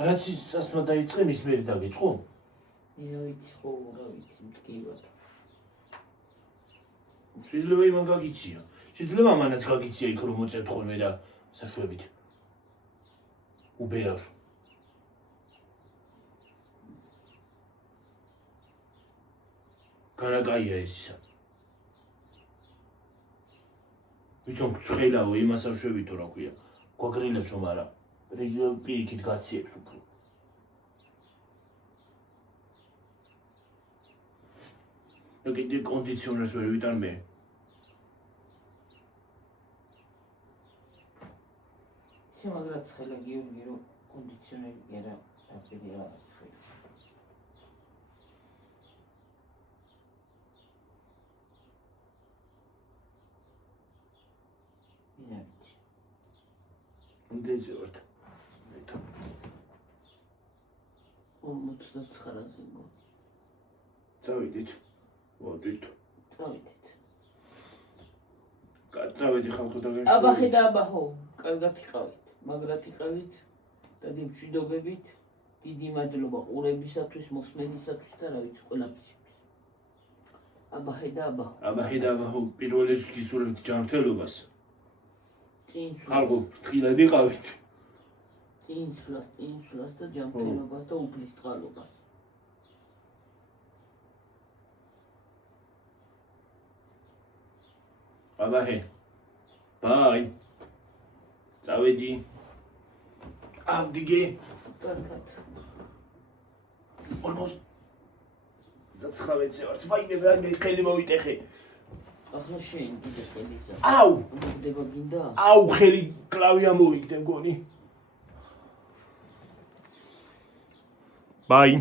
რაც ის წასმა დაიწყე მის მერე დაგეწყო? მე რა ვიცი ხო რა ვიცი მткиვა. შეიძლება იმან გაგიცია. შეიძლება ამანაც გაგიცია იქ რომ მოწევთ ხოლმე და საშვებით. უბერავს. განაკაია ესისა. ვითომ ცხელაო იმას არ შევიტო რა ქვია. გვაგრილებს რომ არა. პირიქით გაციებს უფრო. და კიდე კონდიციონერს ვერ ვიტან მე. შემაგრად ცხელა გიორგი რომ კონდიციონერი კი არა დაფერი რა. ინაკი. უნდეზე ვართ. 59-ზე გო. წავიდით. მოდით. წავიდით. წავედი ხალხო და გემშვიდობებით. აბა ხედა აბა ხო, კარგად იყავით, მაგრად იყავით და გემშვიდობებით. დიდი მადლობა ყურებისათვის, მოსმენისათვის და რა ვიცი ყველაფრისთვის. აბა ხედა აბა. აბა ხედა პირველ რიგში გისურვებთ ჯანმრთელობას. წინ ხალხო ფრთხილად იყავით. წინსვლას და ჯანმრთელობას და უფლისწყალობას. აბა ჰე. ბაი. წავედი. ავდგე. კარგად. almost 19 ვართ. ვაიმე ხელი მოვიტეხე. ახლა შენ კიდე ხელიცა. აუ! მოგდება გინდა? აუ, ხელი კლავი ამოვიგდე მგონი. ბაი.